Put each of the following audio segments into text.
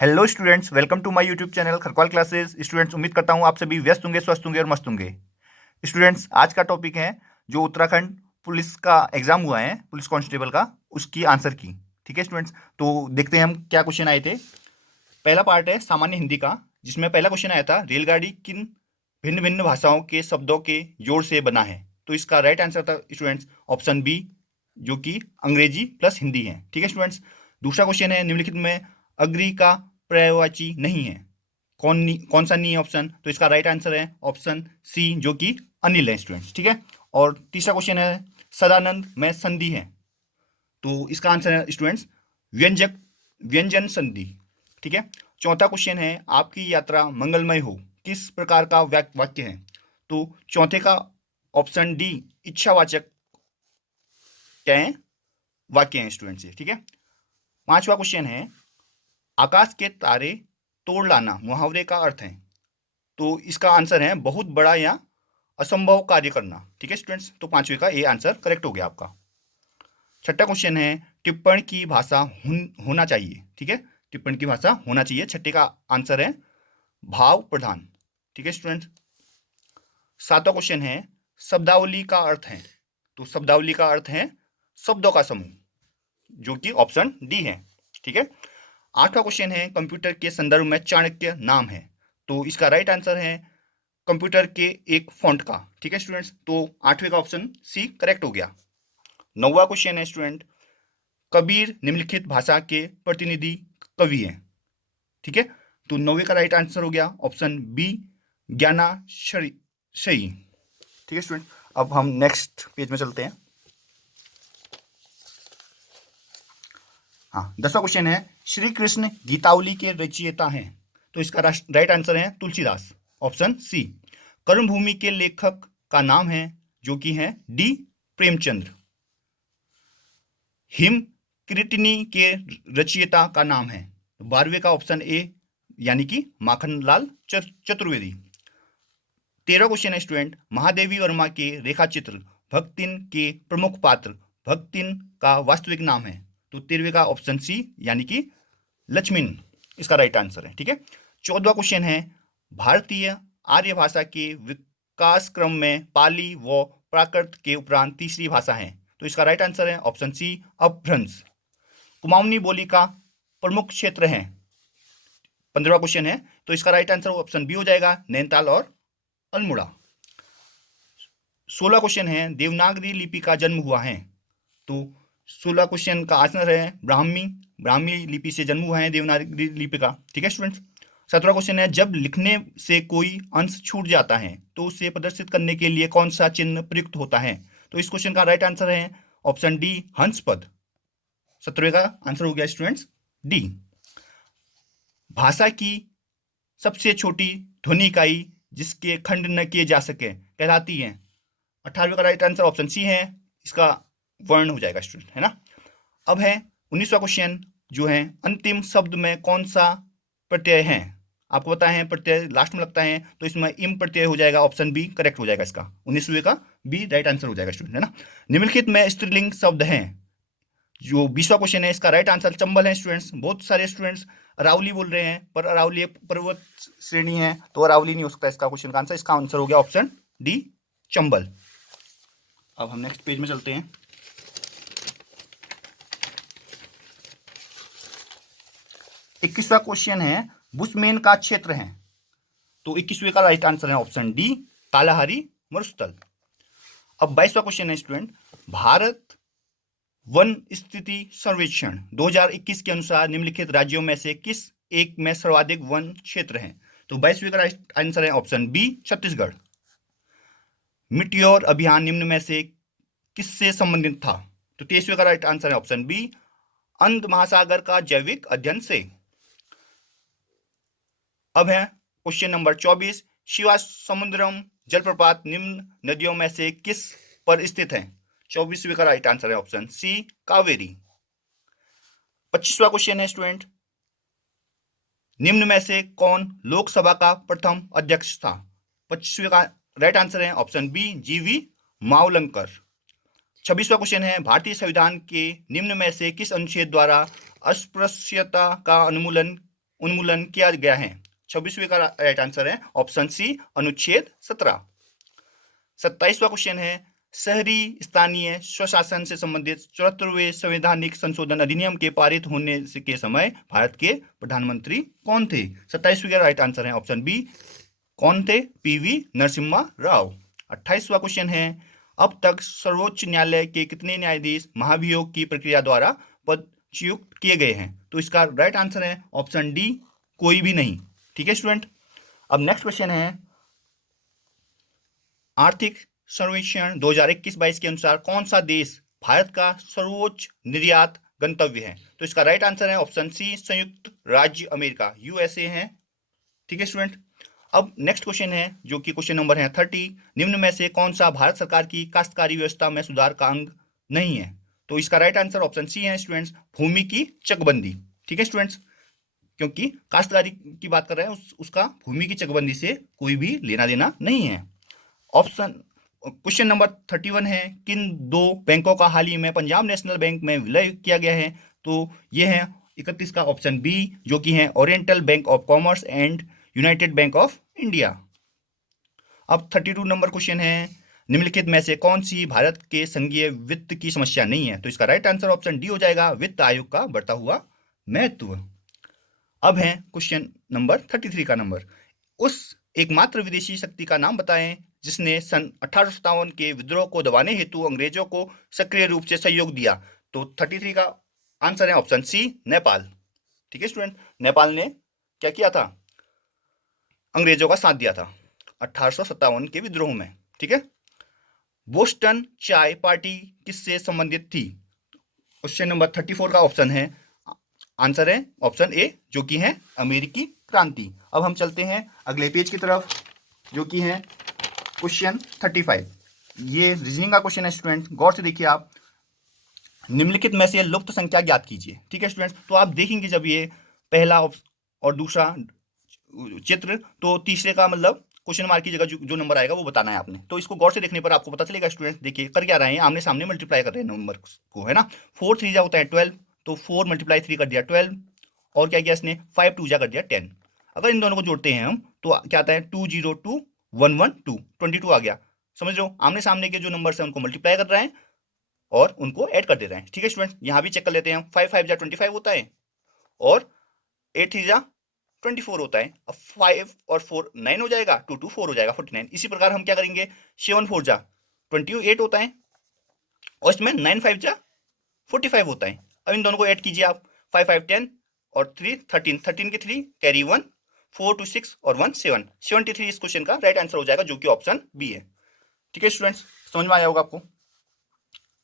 Hello students, welcome to my YouTube channel Kharakwal classes. Students, उम्मीद करता हूँ आप सभी व्यस्त होंगे, स्वस्थ होंगे और मस्त होंगे। स्टूडेंट्स, आज का टॉपिक है जो उत्तराखंड पुलिस का एग्जाम हुआ है, पुलिस कांस्टेबल का, उसकी आंसर की। ठीक है स्टूडेंट्स, तो देखते हैं हम क्या क्वेश्चन आए थे। पहला पार्ट है सामान्य हिंदी का, जिसमें पहला क्वेश्चन आया था, रेलगाड़ी किन भिन्न भिन्न भाषाओं के शब्दों के जोड़ से बना है। तो इसका राइट आंसर था स्टूडेंट्स ऑप्शन बी, जो कि अंग्रेजी प्लस हिंदी है। ठीक है स्टूडेंट्स, दूसरा क्वेश्चन है, निम्नलिखित में अग्री का पर्यायवाची नहीं है। कौन सा नहीं है ऑप्शन? तो इसका राइट आंसर है ऑप्शन सी, जो कि अनिल है स्टूडेंट्स। ठीक है, और तीसरा क्वेश्चन है, सदानंद में संधि है। तो इसका आंसर है स्टूडेंट्स व्यंजक व्यंजन संधि। ठीक है, चौथा क्वेश्चन है, आपकी यात्रा मंगलमय हो किस प्रकार का वाक्य है। तो चौथे का ऑप्शन डी इच्छावाचक क्या है, वाक्य है स्टूडेंट्स ये। ठीक है, पांचवा क्वेश्चन है, आकाश के तारे तोड़ लाना मुहावरे का अर्थ है। तो इसका आंसर है बहुत बड़ा या असंभव कार्य करना। ठीक है स्टूडेंट्स, तो पांचवे का ए आंसर करेक्ट हो गया आपका। छठा क्वेश्चन है, टिप्पण की भाषा होना चाहिए। ठीक है, टिप्पण की भाषा होना चाहिए। छठे का आंसर है भाव प्रधान। ठीक है स्टूडेंट, सातवां क्वेश्चन है, शब्दावली का अर्थ है। तो शब्दावली का अर्थ है शब्दों का समूह, जो कि ऑप्शन डी है। ठीक है, आठवां क्वेश्चन है, कंप्यूटर के संदर्भ में चाणक्य नाम है। तो इसका राइट आंसर है कंप्यूटर के एक फॉन्ट का। ठीक है स्टूडेंट्स, तो आठवें का ऑप्शन सी करेक्ट हो गया। नौवा क्वेश्चन है स्टूडेंट, कबीर निम्नलिखित भाषा के प्रतिनिधि कवि हैं। ठीक है, तो नौवे का राइट आंसर हो गया ऑप्शन बी, ज्ञानाश्रयी। ठीक है स्टूडेंट, अब हम नेक्स्ट पेज में चलते हैं। हाँ, 10वां क्वेश्चन है, श्री कृष्ण गीतावली के रचयिता हैं। तो इसका राइट आंसर है तुलसीदास, ऑप्शन सी। कर्मभूमि के लेखक का नाम है, जो कि है डी प्रेमचंद्र। हिम कृतनी के रचयिता का नाम है, 12वें का ऑप्शन ए, यानी कि माखनलाल चतुर्वेदी। 13वां क्वेश्चन है स्टूडेंट, महादेवी वर्मा के रेखाचित्र भक्तिन के प्रमुख पात्र भक्तिन का वास्तविक नाम है। तो 13वें का ऑप्शन सी, यानी कि लक्ष्मण इसका राइट आंसर है। ठीक है, 14वां क्वेश्चन है, भारतीय आर्य भाषा के विकास क्रम में पाली व प्राकृत के उपरांत तीसरी भाषा है। तो इसका राइट आंसर है ऑप्शन सी, अपभ्रंश। कुमाऊनी बोली का प्रमुख क्षेत्र है। 15वां क्वेश्चन है, तो इसका राइट आंसर ऑप्शन बी हो जाएगा, नैनीताल और अल्मोड़ा। 16 क्वेश्चन है, देवनागरी लिपि का जन्म हुआ है। तो 16 क्वेश्चन का आंसर है ब्राह्मी लिपि से जन्म हुआ है देवनागरी लिपि का। ठीक है स्टूडेंट्स, 17वां क्वेश्चन है, जब लिखने से कोई अंश छूट जाता है तो उसे प्रदर्शित करने के लिए कौन सा चिन्ह प्रयुक्त होता है। तो इस क्वेश्चन का राइट आंसर है ऑप्शन डी, हंस पद। 17वें का आंसर हो गया स्टूडेंट्स डी। भाषा की सबसे छोटी ध्वनि इकाई जिसके खंड न किए जा सके कहलाती है। 18वें का राइट आंसर ऑप्शन सी है, इसका वर्ण हो जाएगा स्टूडेंट, है ना। अब है 19वां क्वेश्चन, जो है अंतिम शब्द में कौन सा प्रत्यय है। आपको पता है प्रत्यय लास्ट में लगता है, तो इसमें इम प्रत्यय हो जाएगा, ऑप्शन बी करेक्ट हो जाएगा इसका। 19वें का बी राइट आंसर हो जाएगा स्टूडेंट, है ना। निम्नलिखित में स्त्रीलिंग शब्द हैं। जो 20वां क्वेश्चन है, इसका राइट आंसर चंबल है स्टूडेंट्स। बहुत सारे स्टूडेंट्स अरावली बोल रहे हैं, पर अरावली एक पर्वत श्रेणी है, तो अरावली नहीं हो सकता इसका क्वेश्चन का आंसर। इसका आंसर हो गया ऑप्शन डी, चंबल। अब हम नेक्स्ट पेज में चलते हैं। 21वां क्वेश्चन है, बुशमेन का क्षेत्र है। तो 21वें का राइट आंसर है ऑप्शन डी, कालाहारी मरुस्थल। अब 22वां क्वेश्चन है स्टूडेंट, भारत वन स्थिति सर्वेक्षण 2021 के अनुसार निम्नलिखित राज्यों में से किस एक में सर्वाधिक वन क्षेत्र है। तो 22वें का राइट आंसर है ऑप्शन बी, छत्तीसगढ़। मिट्योर अभियान निम्न में से किससे संबंधित था। तो 23वें का राइट आंसर है ऑप्शन बी, अंध महासागर का जैविक अध्ययन से। अब है क्वेश्चन नंबर 24, शिवा समुद्रम जलप्रपात निम्न नदियों में से किस पर स्थित है। 24वें का राइट आंसर है ऑप्शन सी, कावेरी। 25वां क्वेश्चन है स्टूडेंट, निम्न में से कौन लोकसभा का प्रथम अध्यक्ष था। 25वें का राइट आंसर है ऑप्शन बी, जीवी मावलंकर। 26वां क्वेश्चन है, भारतीय संविधान के निम्न में से किस अनुच्छेद द्वारा अस्पृश्यता का उन्मूलन उन्मूलन किया गया है? 26वें का राइट आंसर है ऑप्शन सी, अनुच्छेद 17। 27वां क्वेश्चन है, शहरी स्थानीय स्वशासन से संबंधित 74वें संवैधानिक संशोधन अधिनियम के पारित होने के समय भारत के प्रधानमंत्री कौन थे? 27वीं का राइट आंसर है ऑप्शन बी, कौन थे? पीवी नरसिम्हा राव। 28वां क्वेश्चन है, अब तक सर्वोच्च न्यायालय के कितने न्यायाधीश महाभियोग की प्रक्रिया द्वारा पदच्युत किए गए हैं? तो इसका राइट आंसर है ऑप्शन डी, कोई भी नहीं। ठीक है स्टूडेंट। अब नेक्स्ट क्वेश्चन है, आर्थिक सर्वेक्षण 2021-22 के अनुसार कौन सा देश भारत का सर्वोच्च निर्यात गंतव्य है? तो इसका राइट आंसर है ऑप्शन सी, संयुक्त राज्य अमेरिका, यूएसए है। ठीक है स्टूडेंट। अब नेक्स्ट क्वेश्चन है जो कि क्वेश्चन नंबर है 30, निम्न में से कौन सा भारत सरकार की काश्तकारी व्यवस्था में सुधार का अंग नहीं है? तो इसका राइट आंसर ऑप्शन सी है स्टूडेंट्स, भूमि की चकबंदी। ठीक है स्टूडेंट्स, क्योंकि काश्तकारी की बात कर रहे हैं, उसका भूमि की चकबंदी से कोई भी लेना देना नहीं है। ऑप्शन क्वेश्चन नंबर 31 है, किन दो बैंकों का हाल ही में पंजाब नेशनल बैंक में विलय किया गया है? तो ये है 31 का ऑप्शन बी, जो कि है oriental bank of commerce and United bank of India. अब 32 नंबर क्वेश्चन है, निम्नलिखित में से कौन सी भारत के संघीय वित्त की समस्या नहीं है? तो इसका राइट आंसर ऑप्शन डी हो जाएगा, वित्त आयोग का बढ़ता हुआ महत्व। अब है क्वेश्चन नंबर 33 का नंबर, उस एकमात्र विदेशी शक्ति का नाम बताएं जिसने सन 1857 के विद्रोह को दबाने हेतु अंग्रेजों को सक्रिय रूप से सहयोग दिया। तो 33 का आंसर है ऑप्शन सी, नेपाल। ठीक है स्टूडेंट, नेपाल ने क्या किया था? अंग्रेजों का साथ दिया था 1857 के विद्रोह में। ठीक है। बोस्टन चाय पार्टी किससे संबंधित थी? क्वेश्चन नंबर 34 का ऑप्शन है, आंसर है ऑप्शन ए, जो कि है अमेरिकी क्रांति। अब हम चलते हैं अगले पेज की तरफ, जो कि है क्वेश्चन 35। ये रीजनिंग का क्वेश्चन है स्टूडेंट, गौर से देखिए आप। निम्नलिखित में से लुप्त संख्या ज्ञात कीजिए। ठीक है स्टूडेंट, तो आप देखेंगे जब ये पहला और दूसरा चित्र, तो तीसरे का मतलब क्वेश्चन मार्क की जगह जो नंबर आएगा वो बताना है आपने। तो इसको गौर से देखने पर आपको पता चलेगा स्टूडेंट। देखिए कर क्या रहे हैं, आमने सामने मल्टीप्लाई कर रहे हैं नंबर को, है ना। 4 3 जा होता है 12, तो 4 × 3 कर दिया 12, और क्या किया इसने 5 2 जा कर दिया 10। अगर इन दोनों को जोड़ते हैं हम तो क्या आता है 2 0 2 1 1 2, 22 आ गया। समझ रहे हो, आमने सामने के जो नंबर है उनको मल्टीप्लाई कर रहे हैं और उनको ऐड कर दे रहे हैं। ठीक है स्टूडेंट, यहाँ भी चेक कर लेते हैं। 5 5 जा 25 होता है और 8 3 जा 24 होता है। अब 5 और 4 9 हो जाएगा, 2 2 4 हो जाएगा 49। इसी प्रकार हम क्या करेंगे, 7 4 जा 28 होता है और इसमें 9 5 जा 45 होता है। अब इन दोनों को ऐड कीजिए आप, 5 5 10 और 3 13, 13 के 3 कैरी 1, 4 2 6 और 1 7, 73 इस क्वेश्चन का राइट आंसर हो जाएगा, जो कि ऑप्शन बी है। ठीक है स्टूडेंट्स, समझ में आया होगा आपको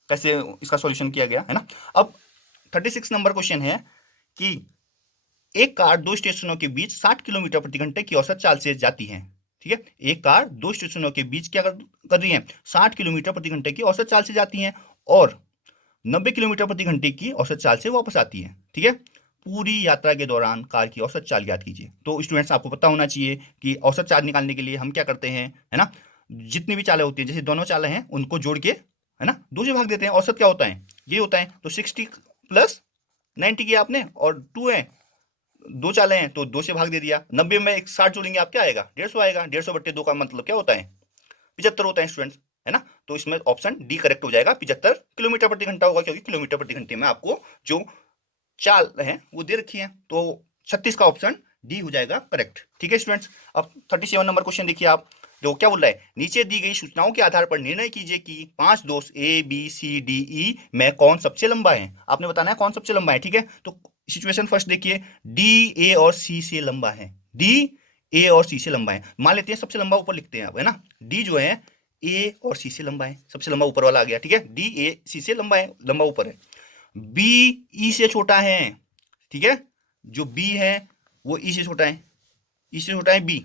कैसे इसका सॉल्यूशन किया गया, है ना। अब 36 नंबर क्वेश्चन है कि एक कार दो स्टेशनों के बीच 60 किलोमीटर प्रति घंटे की औसत चाल से जाती है। ठीक है, एक कार दो स्टेशनों के बीच क्या कर रही है, 60 किलोमीटर प्रति घंटे की औसत चाल से जाती है और 90 किलोमीटर प्रति घंटे की औसत चाल से वापस आती है। ठीक है, पूरी यात्रा के दौरान कार की औसत चाल ज्ञात कीजिए। तो स्टूडेंट्स आपको पता होना चाहिए कि औसत चाल निकालने के लिए हम क्या करते हैं, है ना, जितनी भी चालें होती हैं, जैसे दोनों चालें हैं उनको जोड़ के, है ना, 2 से भाग देते हैं। औसत क्या होता है, ये होता है। तो 60 + 90 किया आपने और 2 है, 2 चालें हैं तो 2 से भाग दे दिया। 90 में 60 जोड़ेंगे आप क्या आएगा, 150 आएगा। 150/2 का मतलब क्या होता है, 75 होता है स्टूडेंट्स, है ना। तो इसमें ऑप्शन डी करेक्ट हो जाएगा, 75 किलोमीटर प्रति घंटा होगा, क्योंकि किलोमीटर प्रति घंटे में आपको जो चाल है वो दे रखी है। तो 36 का ऑप्शन डी हो जाएगा करेक्ट। ठीक है स्टूडेंट्स, अब 37 नंबर क्वेश्चन देखिए आप, जो क्या बोल रहा है, नीचे दी गई सूचनाओं के आधार पर निर्णय कीजिए कि 5 दोस्त A B C D E में कौन सबसे लंबा है। आपने बताना है कौन सबसे लंबा है। ठीक है, तो सिचुएशन फर्स्ट देखिए, डी ए और सी से लंबा है, डी ए और सी से लंबा है। मान लेते हैं सबसे लंबा ऊपर लिखते हैं आप, है ना। डी जो है ए और सी से लंबा है, सबसे लंबा ऊपर वाला आ गया। ठीक है, डी ए सी से लंबा है, लंबा ऊपर है। बी ई से छोटा है। ठीक है, जो बी है वो ई से छोटा है, ई से छोटा है बी,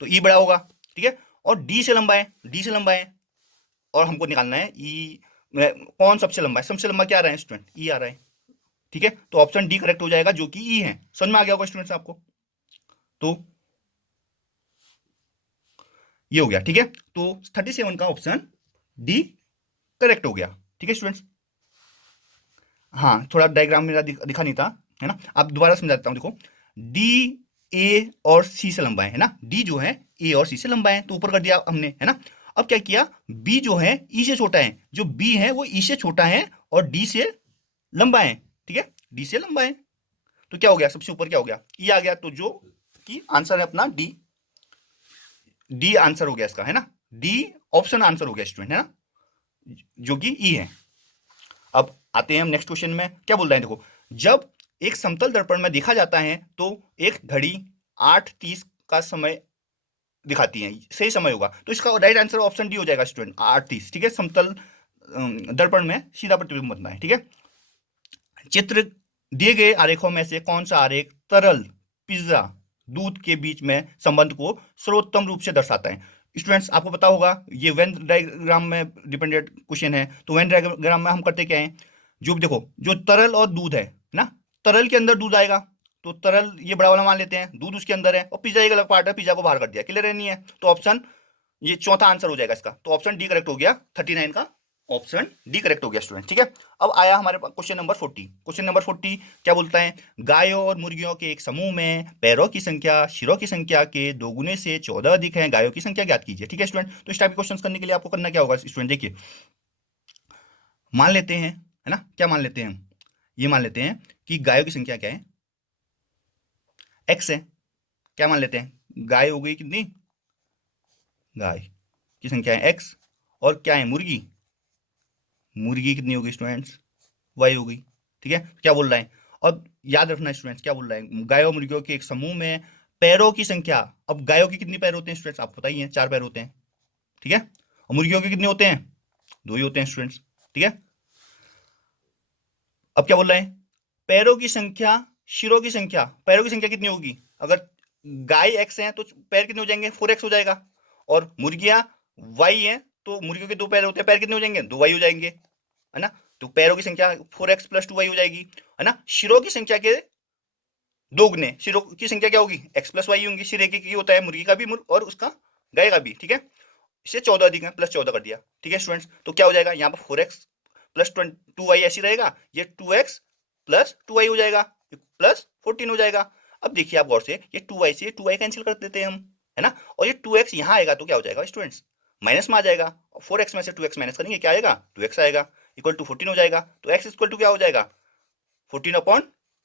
तो ई बड़ा होगा। ठीक है, और डी से लंबा है, डी से लंबा है, और हमको निकालना है ई कौन सबसे लंबा है। सबसे लंबा क्या आ रहा है स्टूडेंट, ई आ रहा है। ठीक है, तो ऑप्शन डी करेक्ट हो जाएगा, जो कि ई है। समझ में आ गया होगा स्टूडेंट्स आपको, तो ये हो गया। ठीक है, तो 37 का ऑप्शन डी करेक्ट हो गया। ठीक है स्टूडेंट्स, हाँ थोड़ा डायग्राम मेरा दिखा नहीं था, है ना। आप दोबारा समझा देता हूं, देखो डी ए और सी से लंबा है ना, डी जो है ए और सी से लंबा है, तो ऊपर कर दिया हमने, है ना। अब क्या किया, बी जो है ई से छोटा है, जो बी है वो ई से छोटा है और डी से लंबा है, ठीक है, डी से लंबा है, तो क्या हो गया, सबसे ऊपर क्या हो गया, ई आ गया, तो जो कि आंसर है अपना डी, डी आंसर हो गया इसका, है ना, डी ऑप्शन आंसर हो गया स्टूडेंट, है ना, जो कि ई है। अब आते हैं हम नेक्स्ट क्वेश्चन में, क्या बोल रहे हैं, देखो, जब एक समतल दर्पण में देखा जाता है तो एक घड़ी 8:30 का समय दिखाती है, सही समय होगा, तो इसका राइट आंसर ऑप्शन डी हो जाएगा स्टूडेंट, 8:30, ठीक है, समतल दर्पण में सीधा प्रतिबिंब बनता है, ठीक है। चित्र दिए गए आरेखों में से कौन सा आरेख तरल पिज्जा दूध के बीच में संबंध को सर्वोत्तम रूप से दर्शाता है। स्टूडेंट्स आपको पता होगा ये वेन डायग्राम में डिपेंडेंट क्वेश्चन है, तो वेन डायग्राम में हम करते क्या है, जो देखो जो तरल और दूध है ना, तरल के अंदर दूध आएगा, तो तरल ये बड़ा वाला मान लेते हैं, दूध उसके अंदर है, और पिज्जा एक अलग पार्ट है, पिज्जा को बाहर कर दिया, क्लियर है नहीं है, तो ऑप्शन ये चौथा आंसर हो जाएगा इसका, तो ऑप्शन डी करेक्ट हो गया, 39 का ऑप्शन डी करेक्ट हो गया स्टूडेंट, ठीक है। अब आया हमारे पास क्वेश्चन नंबर 40, क्वेश्चन नंबर 40 क्या बोलता है, गायों और मुर्गियों के एक समूह में पैरों की संख्या शिरों की संख्या के 2 गुने से 14 अधिक है, गायों की संख्या ज्ञात कीजिए, ठीक है स्टूडेंट। तो इस टाइप के क्वेश्चन करने के लिए आपको करना क्या होगा स्टूडेंट, देखिए मान लेते हैं, है ना, क्या मान लेते हैं हम, ये मान लेते हैं कि गायों की संख्या क्या है, एक्स है, क्या मान लेते हैं, गाय हो गई कितनी, गाय की संख्या है एक्स, और क्या है मुर्गी, मुर्गी कितनी होगी स्टूडेंट्स, वाई होगी, ठीक है, क्या बोल रहा है, अब याद रखना स्टूडेंट्स क्या बोल रहा है, गायों और मुर्गियों के एक समूह में पैरों की संख्या, अब गायों के कितने पैर होते हैं स्टूडेंट्स, आपको पता ही है 4 पैर होते हैं, ठीक है, और मुर्गियों के कितने होते हैं, 2 ही होते हैं स्टूडेंट्स, ठीक है। अब क्या बोल रहे हैं, पैरों की संख्या शिरों की संख्या, पैरों की संख्या कितनी होगी, अगर गाय एक्स है तो पैर कितने हो जाएंगे, 4x हो जाएगा, और मुर्गियां वाई है तो मुर्गियों के 2 पैर होते हैं, पैर कितने हो जाएंगे, 2y हो जाएंगे, है ना, तो पैरों की संख्या 4x + 2y हो जाएगी, है ना, शिरों की संख्या के 2 गुने, शिरों की संख्या क्या होगी, x + y होंगी, सिर एक ही होता है, मुर्गी का भी और उसका गाय का भी, ठीक है, इससे 14 अधिक है, +14 कर दिया, ठीक है स्टूडेंट्स, तो क्या हो जाएगा यहाँ पर 4x + 2y ऐसी रहेगा, ये 2x + 2y हो जाएगा, +14 हो जाएगा। अब देखिए आप गौर से, ये 2y से 2y कैंसिल कर देते हैं हम, है ना, और ये 2x यहाँ आएगा तो क्या हो जाएगा स्टूडेंट्स, माइनस में आ जाएगा, 4x में से 2x माइनस करेंगे क्या आएगा, 2x आएगा, इक्वल टू 14 हो जाएगा, तो x इक्वल टू क्या हो जाएगा, 14/2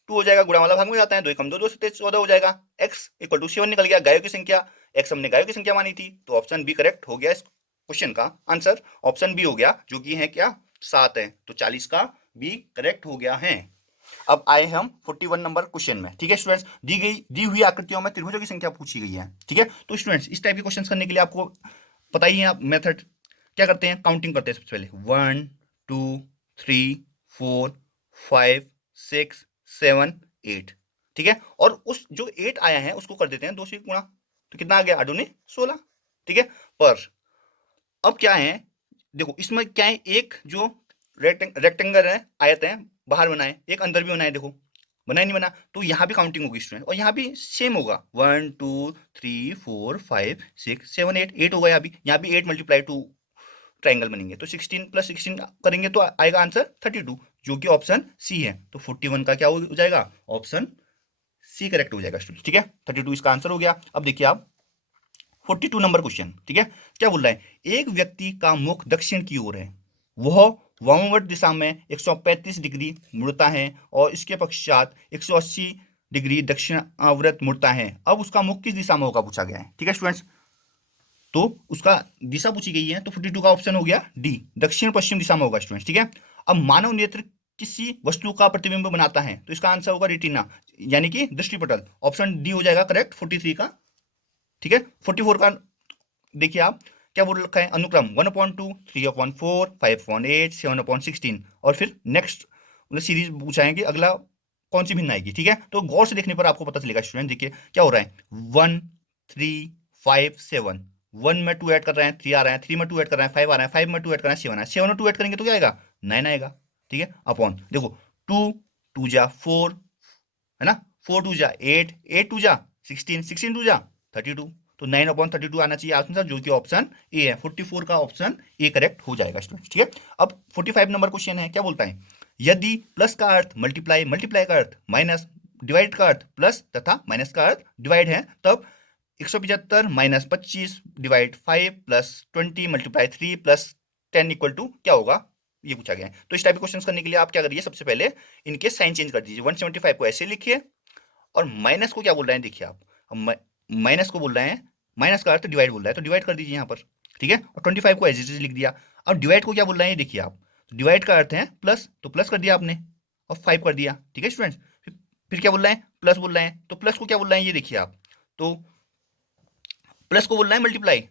हो जाएगा, गुणा वाला भाग में जाता है, 2 कम 2 2 से 14 हो जाएगा, x इक्वल टू 7 निकल गया, गायों की संख्या, x हमने गायों की संख्या मानी थी, तो ऑप्शन बी करेक्ट हो गया इस क्वेश्चन का आंसर, ऑप्शन बी हो गया, जो कि है क्या 7 है, तो 40 का बी करेक्ट हो गया है। अब आए हम 41 नंबर क्वेश्चन में, ठीक है स्टूडेंट्स, दी हुई आकृतियों में त्रिभुजों की संख्या पूछी गई है, ठीक है, तो स्टूडेंट्स इस टाइप के क्वेश्चन करने के लिए आपको पता ही है, आप मेथड क्या करते हैं, काउंटिंग करते हैं सबसे पहले, 1 2 3 4 5 6 7 8, ठीक है, और उस जो 8 आया है उसको कर देते हैं 2 से गुणा, तो कितना आ गया 8 दूनी 16, ठीक है, पर अब क्या है, देखो इसमें क्या है, एक जो रेक्टेंगल है, आयत है, बाहर बनाए, एक अंदर भी बनाए, देखो बना नहीं बना, तो यहाँ भी काउंटिंग होगी स्टूडेंट, और यहाँ भी सेम होगा, 1 2 3 4 5 6 7 8 8 होगा, यहाँ भी 8 × 2 ट्राइंगल बनेंगे, तो 16 + 16 करेंगे तो आएगा आंसर 32, जो कि ऑप्शन सी है, तो 41 का क्या हो जाएगा, ऑप्शन सी करेक्ट हो जाएगा स्टूडेंट, ठीक है, 32 इसका आंसर हो गया। अब देखिए आप 42 नंबर क्वेश्चन, ठीक है, क्या बोल रहा है, एक व्यक्ति का मुख दक्षिण की ओर है, वह वामवर्त दिशा में 135 डिग्री मुड़ता है और इसके पश्चात 180 डिग्री दक्षिणावर्त मुड़ता है, अब उसका मुख किस दिशा में होगा पूछा गया है, ठीक है स्टूडेंट्स, तो उसका दिशा पूछी गई है, तो 42 का ऑप्शन हो गया डी, दक्षिण पश्चिम दिशा में होगा स्टूडेंट्स, ठीक है। अब मानव नेत्र किसी वस्तु का प्रतिबिंब बनाता है, तो इसका आंसर होगा रेटिना, यानी कि दृष्टिपटल, ऑप्शन डी हो जाएगा करेक्ट 43 का, ठीक है। 44 का देखिए आप क्या बोल रखा है, अनुक्रम 1/2 3/4 5/8 7/16, और फिर नेक्स्ट मतलब सीरीज पूछा है कि अगला कौन सी भिन्न आएगी, ठीक है, तो गौर से देखने पर आपको पता चलेगा स्टूडेंट, देखिए क्या हो रहा है, 1 3 5 7, 1 में 2 ऐड कर रहे हैं 3 आ रहा है, 3 में 2 ऐड कर रहे हैं 5 आ रहा है, 5 में 2 ऐड कर रहे हैं 7 आ रहा है, 7 में 2 ऐड करेंगे तो क्या आएगा 9 आएगा, ठीक है, अपॉन देखो 2 2 जा 4, है ना, 4 2 जा 8 8 2 जा 16 16 2 जा 32, तो 9/32 आना चाहिए आंसर, जो कि ऑप्शन ए है, 44 का ऑप्शन ए करेक्ट हो जाएगा स्टूडेंट, ठीक है। अब 45 नंबर क्वेश्चन है, क्या बोलता है, यदि प्लस का अर्थ मल्टीप्लाई, मल्टीप्लाई का अर्थ माइनस डिवाइड का अर्थ प्लस तथा माइनस का अर्थ डिवाइड है, तब 175 minus 25 divide 5 plus 20 multiply 3 plus 10 equal to क्या होगा, ये पूछा गया है। तो इस टाइप के क्वेश्चंस करने के लिए आप क्या करिए, सबसे पहले इनके साइन चेंज कर दीजिए। 175 को ऐसे लिखिए और माइनस को क्या बोल रहे हैं, देखिए आप माइनस को बोल रहे हैं, माइनस का अर्थ डिवाइड बोल रहा है, तो डिवाइड कर दीजिए यहाँ पर, ठीक है। और 25 को एज इट इज लिख दिया। अब डिवाइड को क्या बोल रहे हैं, देखिए आप, डिवाइड का अर्थ है प्लस, तो प्लस कर दिया आपने और 5 कर दिया, ठीक है स्टूडेंट्स। फिर क्या बोल रहे हैं, प्लस बोल रहे हैं, तो प्लस को क्या बोल रहे हैं, ये देखिए आप, तो प्लस को बोल रहे हैं मल्टीप्लाई,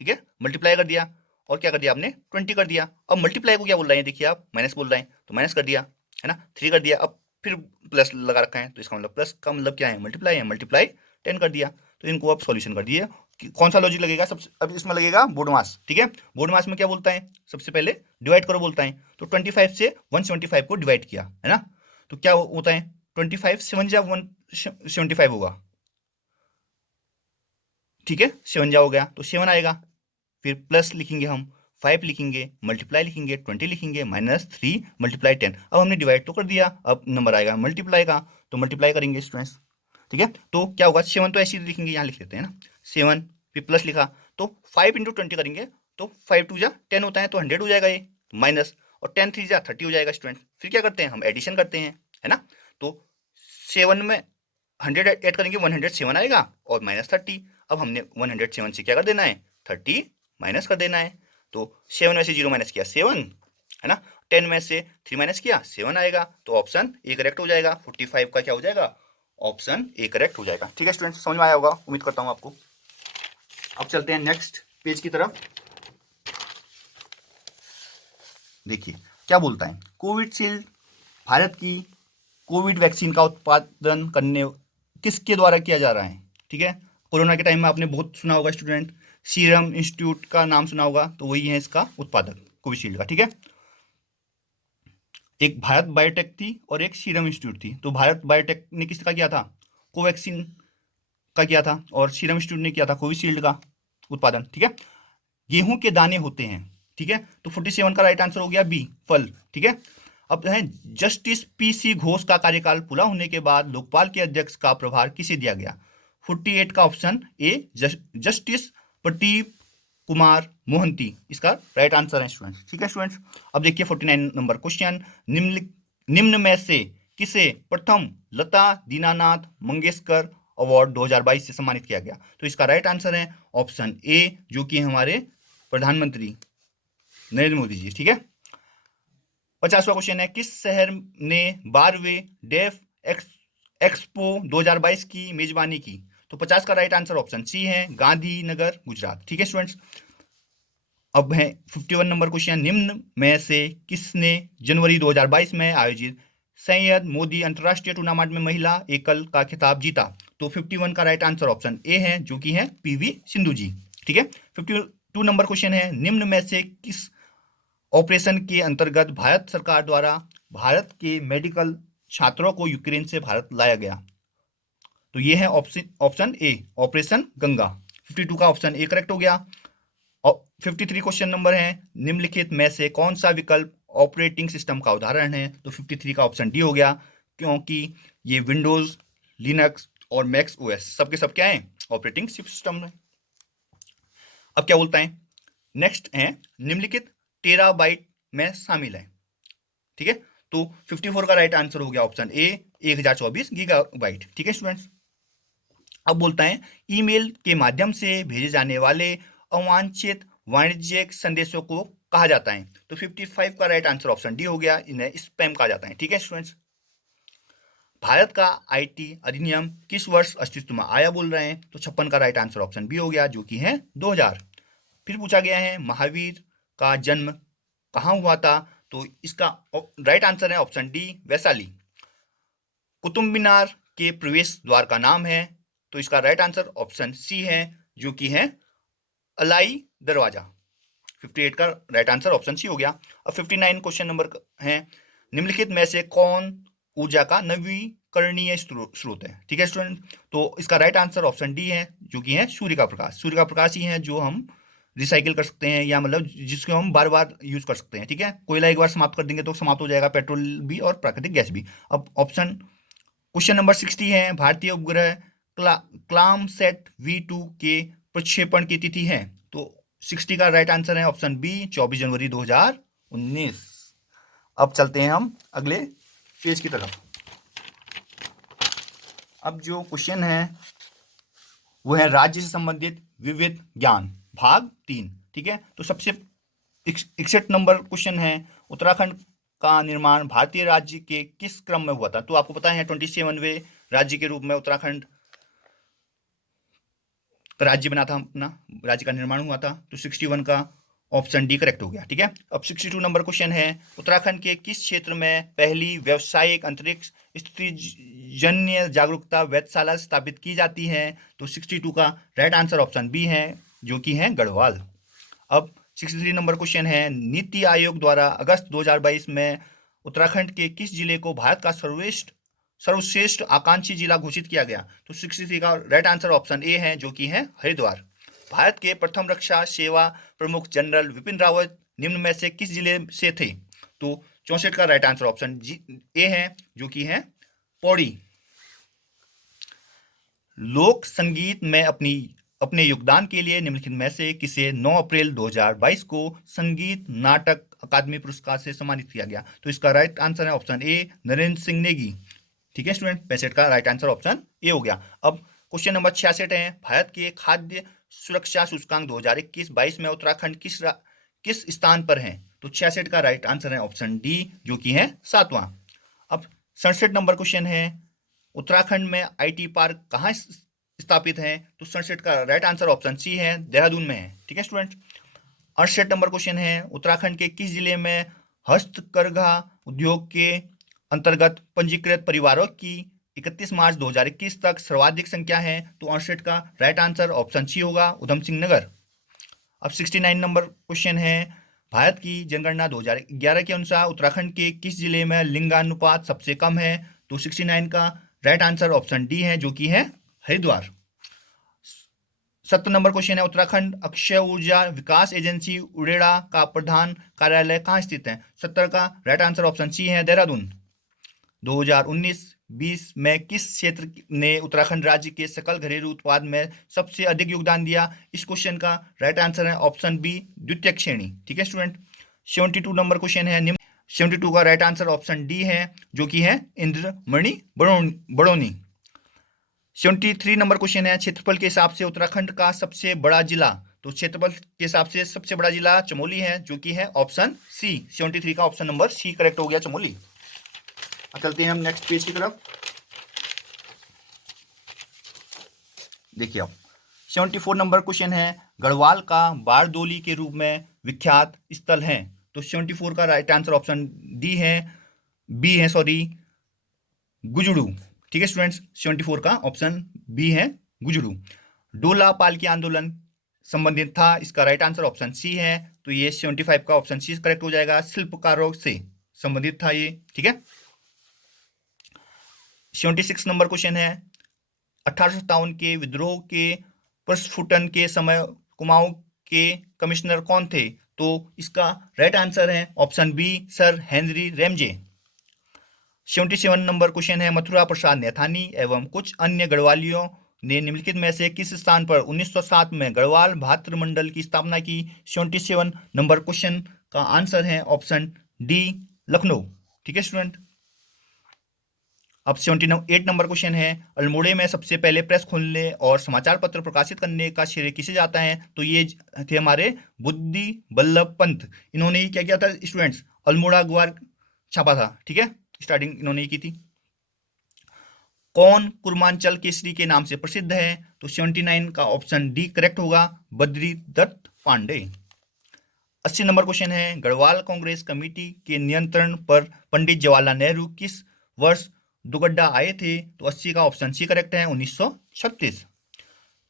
ठीक है, मल्टीप्लाई कर दिया और क्या कर दिया आपने 20 कर दिया। अब मल्टीप्लाई को क्या बोल रहे हैं, देखिए आप, माइनस बोल रहे हैं तो माइनस कर दिया, है ना, 3 कर दिया। अब फिर प्लस लगा रखा है, तो इसका मतलब प्लस का मतलब क्या है, मल्टीप्लाई है, मल्टीप्लाई 10 कर दिया। तो इनको अब सॉल्यूशन कर दिए। कौन सा लॉजिक लगेगा सबसे, अब इसमें लगेगा बोडमास, ठीक है। बोडमास में क्या बोलता है, सबसे पहले डिवाइड करो बोलता है, तो 25 से 175 को डिवाइड किया, है ना, तो क्या होता है 25 7 जा 175 होगा, ठीक है, 7 जा हो गया तो 7 आएगा। फिर प्लस लिखेंगे हम, 5 लिखेंगे, मल्टीप्लाई लिखेंगे, 20 लिखेंगे, माइनस 3 मल्टीप्लाई 10। अब हमने डिवाइड तो कर दिया, अब नंबर आएगा मल्टीप्लाई का, तो मल्टीप्लाई करेंगे स्टूडेंट्स, ठीक है। तो क्या होगा, 7 तो ऐसे ही लिखेंगे, यहाँ लिख लेते हैं ना, 7 फिर प्लस लिखा, तो 5 इंटू 20 करेंगे, तो 5 2 जा 10 होता है, तो 100 हो जाएगा ये, माइनस, और 10 3 जा 30 हो जाएगा स्टूडेंट। फिर क्या करते हैं हम, एडिशन करते हैं, है ना, तो 7 में 100 ऐड करेंगे, 107 आएगा और माइनस 30। अब हमने 107 से क्या कर देना है, 30 माइनस कर देना है, तो 7 में से 0 माइनस किया 7, है ना, 10 में से 3 माइनस किया 7 आएगा, तो ऑप्शन ए करेक्ट हो जाएगा। 45 का क्या हो जाएगा, ऑप्शन ए करेक्ट हो जाएगा, ठीक है स्टूडेंट्स, समझ में आया होगा, उम्मीद करता हूँ आपको। अब चलते हैं नेक्स्ट पेज की तरफ। देखिए क्या बोलता है, कोविशील्ड भारत की कोविड वैक्सीन का उत्पादन करने किसके द्वारा किया जा रहा है, ठीक है। कोरोना के टाइम में आपने बहुत सुना होगा स्टूडेंट, सीरम इंस्टीट्यूट का नाम सुना होगा, तो वही है इसका उत्पादक कोविशील्ड का, ठीक है। एक भारत बायोटेक थी और एक सीरम इंस्टीट्यूट थी, तो भारत बायोटेक ने किसका किया था, कोवैक्सीन का किया था, और सीरम इंस्टीट्यूट ने किया था कोविशील्ड का उत्पादन, ठीक है। गेहूं के दाने होते हैं, ठीक है, तो 47 का राइट आंसर हो गया बी, फल, ठीक है। अब है जस्टिस पीसी घोष का कार्यकाल पूरा होने के बाद लोकपाल के अध्यक्ष का प्रभार किसे दिया गया, 48 का option A justice Pradeep Kumar Mohanty इसका राइट आंसर है स्टूडेंट्स, ठीक है स्टूडेंट्स। अब देखिए 49 नंबर क्वेश्चन, निम्न में से किसे प्रथम लता दीनानाथ मंगेशकर अवार्ड 2022 से सम्मानित किया गया, तो इसका राइट आंसर है ऑप्शन ए, जो कि हमारे प्रधानमंत्री नरेंद्र मोदी जी, ठीक है। 50वां क्वेश्चन है, किस शहर ने 12वें डेफ एक्सपो 2022 की मेजबानी की, तो 50 का राइट आंसर ऑप्शन सी है, गांधीनगर गुजरात, ठीक है स्टूडेंट्स। अब है 51 नंबर क्वेश्चन, निम्न में से किसने जनवरी 2022 में आयोजित सैयद मोदी अंतरराष्ट्रीय टूर्नामेंट में महिला एकल का खिताब जीता, तो 51 का राइट आंसर ऑप्शन ए है, जो कि है पीवी सिंधु जी, ठीक है। 52 नंबर क्वेश्चन है, निम्न में से किस ऑपरेशन के अंतर्गत भारत सरकार द्वारा भारत के मेडिकल छात्रों को यूक्रेन से भारत लाया गया, तो ये है ऑप्शन ए, ऑपरेशन गंगा। 52 का ऑप्शन ए करेक्ट हो गया। 53 क्वेश्चन नंबर है, निम्नलिखित में से कौन सा विकल्प ऑपरेटिंग सिस्टम का उदाहरण है, तो 53 का ऑप्शन डी हो गया, क्योंकि ये विंडोज, लिनक्स और मैक्स ओएस सबके सब क्या है, ऑपरेटिंग सिस्टम है। अब क्या बोलता है, नेक्स्ट है निम्नलिखित टेराबाइट में शामिल है, ठीक है, तो 54 का राइट आंसर हो गया ऑप्शन ए, 1024 गीगाबाइट, ठीक है स्टूडेंट्स। अब बोलता है ईमेल के माध्यम से भेजे जाने वाले अवांछित वाणिज्यिक संदेशों को कहा जाता है, तो 55 का राइट आंसर ऑप्शन डी हो गया, इन्हें स्पैम कहा जाता है, ठीक है स्टूडेंट्स। भारत का आईटी अधिनियम किस वर्ष अस्तित्व में आया बोल रहे हैं, तो 56 का राइट आंसर ऑप्शन बी हो गया, जो कि है 2000। फिर पूछा गया है महावीर का जन्म कहाँ हुआ था, तो इसका राइट आंसर है ऑप्शन डी, वैशाली। कुतुब मीनार के प्रवेश द्वार का नाम है, तो इसका राइट आंसर ऑप्शन सी है, जो कि है अलाई दरवाजा। 58 का राइट आंसर ऑप्शन सी हो गया। अब 59 क्वेश्चन नंबर है, निम्नलिखित में से कौन ऊर्जा का नवीकरणीय स्रोत है, ठीक है स्टूडेंट, तो इसका राइट आंसर ऑप्शन डी है, जो कि है सूर्य का प्रकाश। सूर्य का प्रकाश ही है जो हम रिसाइकिल कर सकते हैं, या मतलब जिसको हम बार बार यूज कर सकते हैं, ठीक है। कोयला एक बार समाप्त कर देंगे तो समाप्त हो जाएगा, पेट्रोल भी और प्राकृतिक गैस भी। अब ऑप्शन क्वेश्चन नंबर 60 है, भारतीय उपग्रह क्लामसैट V2 के प्रक्षेपण की तिथि है। तो 60 का राइट आंसर है ऑप्शन बी, 24 जनवरी 2019। अब चलते हैं हम अगले पेज की तरफ। अब जो क्वेश्चन है वो है राज्य से संबंधित विविध ज्ञान भाग 3। ठीक है, तो सबसे 61 नंबर क्वेश्चन है, उत्तराखंड का निर्माण भारतीय राज्य के किस क्रम में हुआ था? तो आपको पता है 27वें राज्य के रूप में उत्तराखंड राज्य बना था, अपना राज्य का निर्माण हुआ था। तो 61 का ऑप्शन डी करेक्ट हो गया। ठीक है, अब 62 नंबर क्वेश्चन है, उत्तराखंड के किस क्षेत्र में पहली व्यावसायिक अंतरिक्ष स्थितिजन्य जागरूकता वेधशाला स्थापित की जाती है? तो 62 का राइट आंसर ऑप्शन बी है, जो कि है गढ़वाल। अब 63 नंबर क्वेश्चन है, नीति आयोग द्वारा अगस्त 2022 में उत्तराखंड के किस जिले को भारत का सर्वश्रेष्ठ आकांक्षी जिला घोषित किया गया? तो 63 का राइट आंसर ऑप्शन ए है, जो कि है हरिद्वार। भारत के प्रथम रक्षा सेवा प्रमुख जनरल विपिन रावत निम्न में से किस जिले से थे? तो 64 का राइट आंसर ऑप्शन ए है, जो कि है पौड़ी। लोक संगीत में अपने योगदान के लिए निम्नलिखित में से किसे 9 अप्रैल 2022 को संगीत नाटक अकादमी पुरस्कार से सम्मानित किया गया? तो इसका राइट आंसर है ऑप्शन ए, नरेंद्र सिंह नेगी। ठीक है स्टूडेंट, 65 का राइट आंसर ऑप्शन ए हो गया। अब क्वेश्चन नंबर 66 है, भारत के खाद्य सुरक्षा सूचकांक 2021-22 में उत्तराखंड किस स्थान पर है? तो 66 का राइट आंसर है ऑप्शन डी, जो कि है 7वां। अब 67 नंबर क्वेश्चन है, उत्तराखंड में IT पार्क कहाँ स्थापित है? तो 67 का राइट आंसर ऑप्शन सी है, देहरादून में है। ठीक है स्टूडेंट, 68 नंबर क्वेश्चन है, उत्तराखंड के किस जिले में हस्तकरघा उद्योग के अंतर्गत पंजीकृत परिवारों की 31 मार्च 2021 तक सर्वाधिक संख्या है? तो 68 का राइट आंसर ऑप्शन सी होगा, उधम सिंह नगर। अब 69 नंबर क्वेश्चन है, भारत की जनगणना 2011 के अनुसार उत्तराखंड के किस जिले में लिंगानुपात सबसे कम है? तो 69 का राइट आंसर ऑप्शन डी है, जो कि है हरिद्वार। 70 नंबर क्वेश्चन है, उत्तराखंड अक्षय ऊर्जा विकास एजेंसी उड़ेड़ा का प्रधान कार्यालय कहाँ स्थित है? 70 का राइट आंसर ऑप्शन सी है, देहरादून। 2019-20 में किस क्षेत्र ने उत्तराखंड राज्य के सकल घरेलू उत्पाद में सबसे अधिक योगदान दिया? इस क्वेश्चन का राइट आंसर है ऑप्शन बी, द्वितीयक श्रेणी। ठीक है स्टूडेंट, 72 नंबर क्वेश्चन है, 72 का राइट आंसर ऑप्शन डी है, जो कि है इंद्रमणि बड़ौनी। 73 नंबर क्वेश्चन है, क्षेत्रफल के हिसाब से उत्तराखंड का सबसे बड़ा जिला? तो क्षेत्रफल के हिसाब से सबसे बड़ा जिला चमोली है, जो कि है ऑप्शन सी। 73 का ऑप्शन नंबर सी करेक्ट हो गया, चमोली। चलते हैं हम नेक्स्ट पेज की तरफ। देखिए अब 74 नंबर क्वेश्चन है, गढ़वाल का बारदोली के रूप में विख्यात स्थल है? तो 74 का राइट आंसर ऑप्शन डी है, बी है सॉरी, गुजड़ू। ठीक है स्टूडेंट्स, 74 का ऑप्शन बी है, गुजड़ू। डोला पालकी आंदोलन संबंधित था, इसका राइट आंसर ऑप्शन सी है। तो ये 75 का ऑप्शन सी करेक्ट हो जाएगा, शिल्पकारों से संबंधित था ये। ठीक है, 76 नंबर क्वेश्चन है, 1857 के विद्रोह के प्रस्फुटन के समय कुमाऊं के कमिश्नर कौन थे? तो इसका राइट आंसर है option B, sir Henry Ramsay. 77 number question है, मथुरा प्रसाद नैथानी एवं कुछ अन्य गढ़वालियों ने निम्नलिखित में से किस स्थान पर 1907 में गढ़वाल भातृ मंडल की स्थापना की? 77 नंबर क्वेश्चन का आंसर है ऑप्शन डी, लखनऊ। ठीक है स्टूडेंट, अब 78 नंबर क्वेश्चन है, अल्मोड़े में सबसे पहले प्रेस खोलने और समाचार पत्र प्रकाशित करने का श्रेय किसे जाता है? तो ये थे हमारे बुद्धि बल्लभ पंत। इन्होंने ही क्या किया था स्टूडेंट्स, अल्मोड़ा अखबार छापा था। ठीक है, स्टार्टिंग इन्होंने ही की थी। कौन कुर्मांचल केसरी के नाम से प्रसिद्ध है? तो 79 का ऑप्शन डी करेक्ट होगा, बद्री दत्त पांडे। 80 नंबर क्वेश्चन है, गढ़वाल कांग्रेस कमेटी के नियंत्रण पर पंडित जवाहरलाल नेहरू किस वर्ष दुगड्डा आए थे? तो 80 का ऑप्शन सी करेक्ट है, 1936।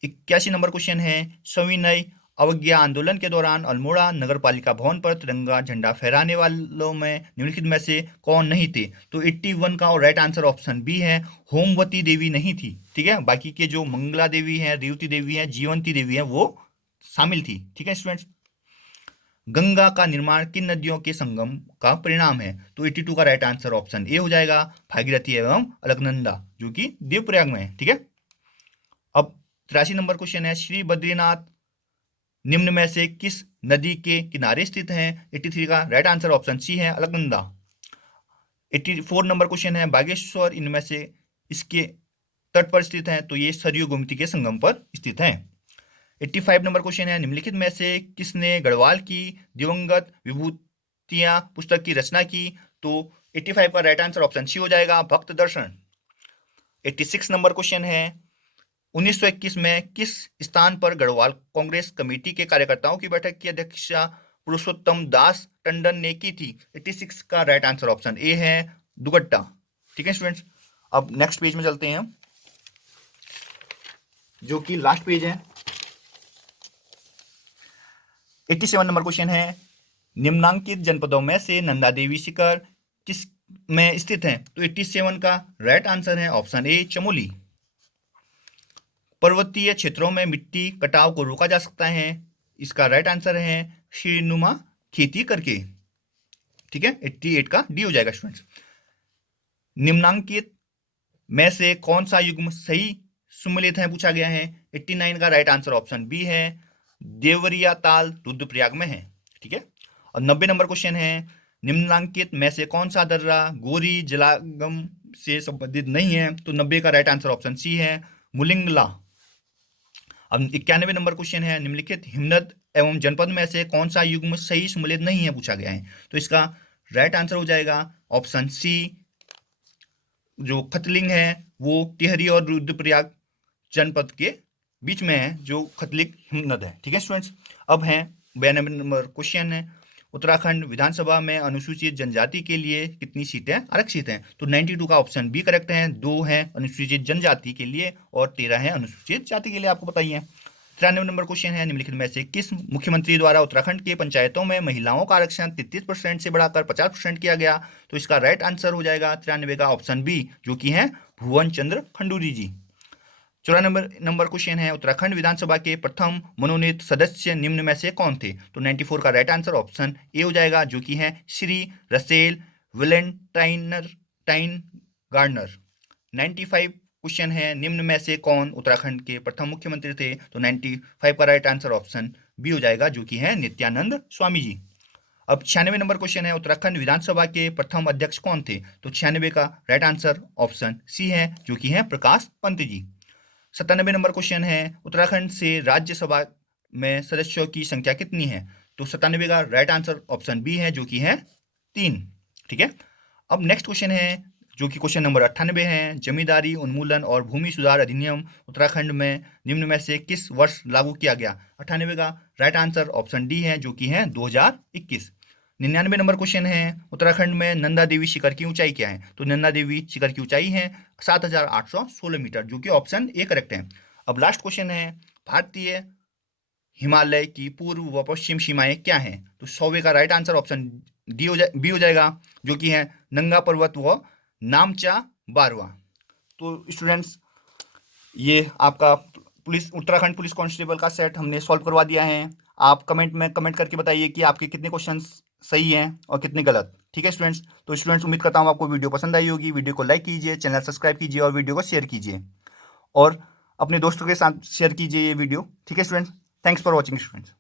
81 नंबर क्वेश्चन है, सविनय अवज्ञा आंदोलन के दौरान अल्मोड़ा नगरपालिका भवन पर तिरंगा झंडा फहराने वालों में निम्नलिखित में से कौन नहीं थे? तो 81 का राइट आंसर ऑप्शन बी है, होमवती देवी नहीं थी। ठीक है, बाकी के जो मंगला देवी है, रेवती देवी है, जीवंती देवी है, वो शामिल थी। ठीक है स्टूडेंट्स, गंगा का निर्माण किन नदियों के संगम का परिणाम है? तो 82 का राइट आंसर ऑप्शन ए हो जाएगा, भागीरथी एवं अलकनंदा, जो कि देवप्रयाग में है। ठीक है, अब 83 नंबर क्वेश्चन है, श्री बद्रीनाथ निम्न में से किस नदी के किनारे स्थित है? 83 का राइट आंसर ऑप्शन सी है, अलकनंदा। 84 नंबर क्वेश्चन है, बागेश्वर इनमें से इसके तट पर स्थित है? तो ये सरयू गोमती के संगम पर स्थित है। 85 नंबर क्वेश्चन है, निम्नलिखित में से किसने गढ़वाल की दिवंगत विभूतियां पुस्तक की रचना की? तो 85 का राइट आंसर ऑप्शन सी हो जाएगा, भक्त दर्शन। 86 नंबर क्वेश्चन है, 1921 में किस स्थान पर गढ़वाल कांग्रेस कमेटी के कार्यकर्ताओं की बैठक की अध्यक्षता पुरुषोत्तम दास टंडन ने की थी? 86 का राइट आंसर ऑप्शन ए है, दुगट्टा। ठीक है स्टूडेंट्स, अब नेक्स्ट पेज में चलते हैं, जो कि लास्ट पेज है। 87 नंबर क्वेश्चन है, निम्नांकित जनपदों में से नंदा देवी शिखर किस में स्थित है? तो 87 का राइट आंसर है ऑप्शन ए, चमोली। पर्वतीय क्षेत्रों में मिट्टी कटाव को रोका जा सकता है? इसका राइट आंसर है शीनुमा खेती करके। ठीक है, 88 का डी हो जाएगा स्टूडेंट्स। निम्नांकित में से कौन सा युग्म सही सुमेलित है पूछा गया है? 89 का राइट आंसर ऑप्शन बी है, देवरिया ताल रुद्रप्रयाग में है। ठीक है, और 90 नंबर क्वेश्चन है, निम्नांकित में से कौन सा दर्रा गोरी जलागम से संबंधित नहीं है? तो 90 का राइट आंसर ऑप्शन सी है, मुलिंगला। अब 91 नंबर क्वेश्चन है, निम्नलिखित हिमनद एवं जनपद में से कौन सा युग्म सही सम्मिलित नहीं है पूछा गया है? तो इसका राइट आंसर हो जाएगा ऑप्शन सी, जो खतलिंग है वो टिहरी और रुद्रप्रयाग जनपद के बीच में है, जो खतलिंग हिमनद है। ठीक है स्टूडेंट्स, अब है 92 नंबर क्वेश्चन है, उत्तराखंड विधानसभा में अनुसूचित जनजाति के लिए कितनी सीटें आरक्षित हैं? तो 92 का ऑप्शन बी करेक्ट है, 2 है अनुसूचित जनजाति के लिए और 13 है अनुसूचित जाति के लिए, आपको बताइए। 93 नंबर क्वेश्चन है, निम्नलिखित में से किस मुख्यमंत्री द्वारा उत्तराखंड के पंचायतों में महिलाओं का आरक्षण 33% से बढ़ाकर 50% किया गया? तो इसका राइट आंसर हो जाएगा 93 का ऑप्शन बी, जो कि है भुवन चंद्र खंडूरी जी। 94 नंबर क्वेश्चन है, उत्तराखंड विधानसभा के प्रथम मनोनीत सदस्य निम्न में से कौन थे? तो 94 का राइट आंसर ऑप्शन ए हो जाएगा, जो कि है श्री रसेल टाइन गार्डनर। 95 क्वेश्चन है, निम्न में से कौन उत्तराखंड के प्रथम मुख्यमंत्री थे? तो 95 का राइट आंसर ऑप्शन बी हो जाएगा, जो कि है नित्यानंद स्वामी जी। अब 96 नंबर क्वेश्चन है, उत्तराखंड विधानसभा के प्रथम अध्यक्ष कौन थे? तो 96 का राइट आंसर ऑप्शन सी है, जो कि है प्रकाश पंत जी। 97 नंबर क्वेश्चन है, उत्तराखंड से राज्यसभा में सदस्यों की संख्या कितनी है? तो 97 का राइट आंसर ऑप्शन बी है, जो कि है 3। ठीक है, अब नेक्स्ट क्वेश्चन है, जो कि क्वेश्चन नंबर 98 है, जमींदारी उन्मूलन और भूमि सुधार अधिनियम उत्तराखंड में निम्न में से किस वर्ष लागू किया गया? 98 का राइट आंसर ऑप्शन डी है, जो कि है 2021। 99 नंबर क्वेश्चन है, उत्तराखंड में नंदा देवी शिखर की ऊंचाई क्या है? तो नंदा देवी शिखर की ऊंचाई है 7816 मीटर, जो कि ऑप्शन ए करेक्ट है। अब लास्ट क्वेश्चन है, भारतीय हिमालय की पूर्व व पश्चिम सीमाएं क्या हैं? तो 100 का राइट आंसर ऑप्शन बी हो जाएगा, जो कि है नंगा पर्वत व नामचा बारवा। तो स्टूडेंट्स, ये आपका उत्तराखंड पुलिस कांस्टेबल का सेट हमने सॉल्व करवा दिया है। आप कमेंट में कमेंट करके बताइए कि आपके कितने क्वेश्चंस सही हैं और कितने गलत। ठीक है स्टूडेंट्स, तो स्टूडेंट्स उम्मीद करता हूँ आपको वीडियो पसंद आई होगी। वीडियो को लाइक कीजिए, चैनल सब्सक्राइब कीजिए और वीडियो को शेयर कीजिए और अपने दोस्तों के साथ शेयर कीजिए ये वीडियो। ठीक है students, thanks for watching students.